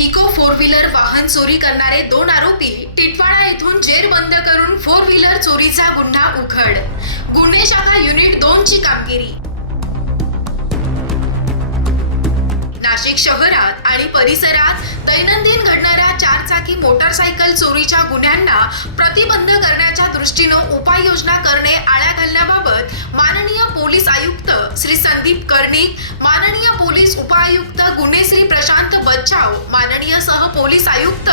Eco four wheeler वाहन चोरी करणारे दोन आरोपी टिटवाळा येथून जेर बंद करून फोर व्हीलर चोरीचा गुन्हा उघड गुन्हे शाखा युनिट दोन ची कामगिरी. नाशिक शहरात आणि परिसरात दैनंदिन घडणाऱ्या चारचाकी मोटारसायकल चोरीच्या गुन्ह्यांना प्रतिबंध करण्याच्या दृष्टीनं उपाययोजना करणे आळ्या पोलीस आयुक्त श्री संदीप कर्णिक माननीय पोलीस उपायुक्त गुन्हे श्री प्रशांत बच्चाव माननीय सह पोलीस आयुक्त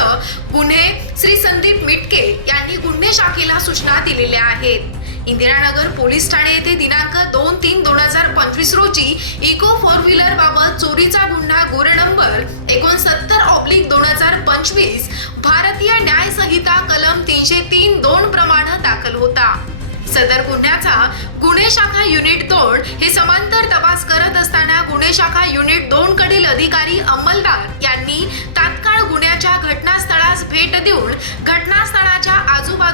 गुन्हे श्री संदीप मिटके यांनी गुन्हे शाखेला सूचना दिलेल्या आहेत. इंदिरानगर पोलीस ठाणे येथे दिनांक दोन तीन दोन हजार पंचवीस रोजी इको फोर व्हीलर बाबत चोरीचा गुन्हा गुर नंबर एकोणसत्तर ऑब्लिक दोन हजार पंचवीस भारतीय न्याय संहिता कलम तीनशे तीन दोन प्रमाणे दाखल होता. सदर गुन्ह्याचा गुन्हे शाखा युनिट दोन हे समांतर तपास करत असताना गुन्हे शाखा युनिट दोन कडील अधिकारी अंमलदार यांनी तात्काळ गुन्ह्याच्या घटनास्थळास भेट देऊन घटनास्थळाच्या आजूबाजू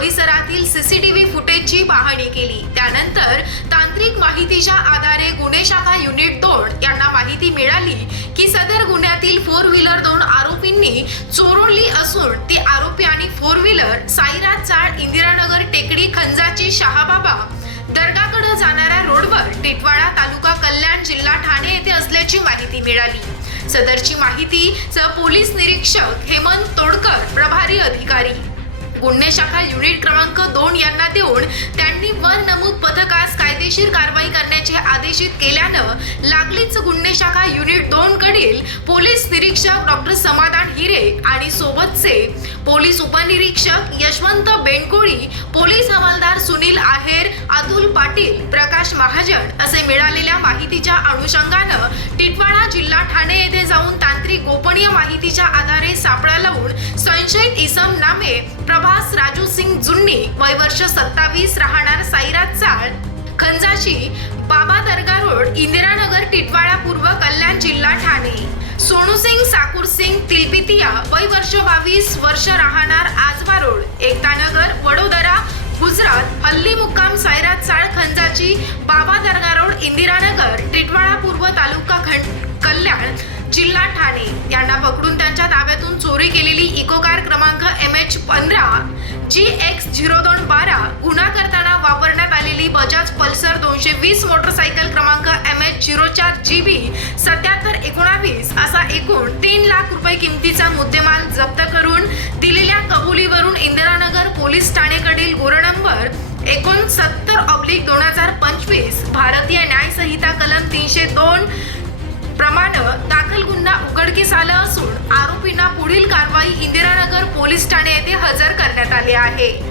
परिसरातील सीसीटीव्ही फुटेजची पाहणी केली. त्यानंतर तांत्रिक माहितीच्या आधारे गुन्हे शाखा युनिट दोन यांना माहिती मिळाली की सदर गुन्ह्यातील फोर व्हीलर दोन आरोपींनी चोरवली असून ते आरोपी आणि फोर व्हीलर साईराज चाळ इंदिरानगर टेकडी खंजाची शहाबाबा दर्गाकडे जाणाऱ्या रोडवर टिटवाडा तालुका कल्याण जिल्हा ठाणे येथे असल्याची माहिती मिळाली. सदरची माहिती पोलीस निरीक्षक हेमंत तोडकर प्रभारी अधिकारी गुन्हे शाखा युनिट क्रमांक दोन यांना देऊन त्यांनी वन नमूद पथकास कायदेशीर कारवाई करण्याचे आदेशित केल्यानं लागलीच गुन्हे शाखा युनिट दोन कडील पोलीस निरीक्षक डॉक्टर समाधान हिरे आणि सोबतचे पोलीस उपनिरीक्षक यशवंत बेंडकोळी पोलीस हवालदार सुनील आहेर अतुल पाटील प्रकाश महाजन असे मिळालेल्या माहितीच्या अनुषंगानं टिटवाळा जिल्हा ठाणे येथे जाऊन तांत्रिक गोपनीय माहितीच्या आधारे सापळा लावून संशयित इसम नामे प्रभास राजू सिंग जुन्नी वय वर्ष सत्तावीस राहणार साईराज चाळ खंजाशी बाबा दर्गा रोड इंदिरा टिटवाळापूर्व कल्याण जिल्हा ठाणे. सोनू सिंग साकूर सिंग तिलपितिया वय वर्ष बावीस वर्ष राहणार आजवा रोड. एकतानगर वडोदरा गुजरात हल्ली मुक्काम सायरात चाळ खंजाची बाबा दर्गा रोड इंदिरानगर टिटवाळा पूर्व तालुका खंड कल्याण जिल्हा ठाणे. यांना पकडून त्यांच्या ताब्यातून चोरी केलेली इको कार क्रमांक एम एच पंधरा जी एक्स झिरो दोन बारा गुन्हा करताना वापरण्यात आलेली बजाज पल्सर दोनशे वीस मोटरसायकल क्रमांक एकोणावीस असा एकूण तीन लाख रुपये किमतीचा मुद्देमाल जप्त करून दिलेल्या कबुलीवरून इंदिरानगर पोलीस ठाणेकडील गुर नंबर एकोणसत्तर ऑब्लिक दोन हजार पंचवीस भारतीय न्यायसंहिता कलम तीनशे दोन प्रमाणे दाखल गुन्हा उघडकीस आला असून आरोपींना पुढील कारवाई इंदिरानगर पोलीस ठाणे येथे हजर करण्यात आली आहे.